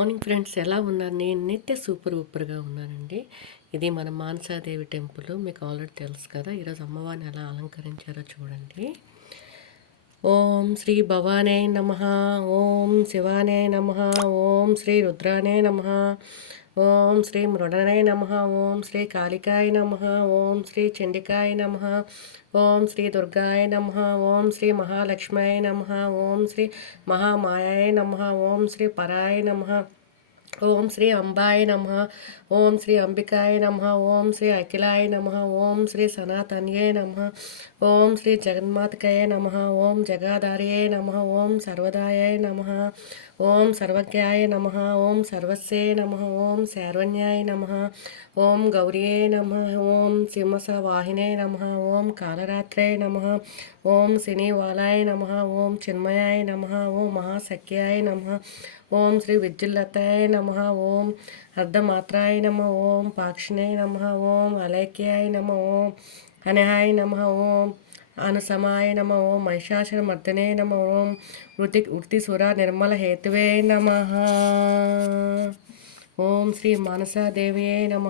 Morning friends ఎలా ఉన్నారు? నేను నిత్య సూపర్ ఊపర్గా ఉన్నానండి. ఇది మన మానసాదేవి టెంపుల్ మీకు ఆల్రెడీ తెలుసు కదా. ఈరోజు అమ్మవారిని ఎలా అలంకరించారో చూడండి. ఓం శ్రీ భవానే నమ ఓం శివానే నమ ఓం శ్రీ రుద్రానే నమ ఓం శ్రీ మృడనే నమ ఓం శ్రీ కాళికాయ నమ ఓం శ్రీ చండికాయ నమ ఓం శ్రీ దుర్గాయ నమ ఓం శ్రీ మహాలక్ష్మాయ నమ ఓం శ్రీ మహామాయాయ నమ ఓం శ్రీ పరాయ నమ ఓం శ్రీ అంబాయ నమ ఓం శ్రీ అంబికాయ నమ ఓం శ్రీ అఖిలాయ నమ ఓం శ్రీ సనాతన్యే నమ ఓం శ్రీ జగన్మాతకయ నమ ఓం జగాధార్యే నమ ఓం సర్వదాయ నమ ఓం సర్వజ్ఞాయ నమ ఓం సర్వస్యే నమ ఓం శార్వణ్యాయ నమ ఓం గౌర్యే నమ ఓం సింహస వాహినే నమ ఓం కాలరాత్రే నమ ఓం శనివాలాయ నమ ఓం చిన్మయాయ నమ ఓం మహాసఖ్యాయ నమ ఓం శ్రీ విద్యుల్లతాయ నమ. ఓం అర్ధమాత్రాయ నమ. ఓం పాక్షిణాయ నమ. ఓం అలైక్యాయ నమ. ఓం అనహాయ నమ. ఓం అనుసమాయ నమ. ఓం మహిషాసురమర్దనే నమ. ఓం వృతి వృత్తిసుర నిర్మల హేతువే నమ. ఓం శ్రీ మానసాదేవియే నమ.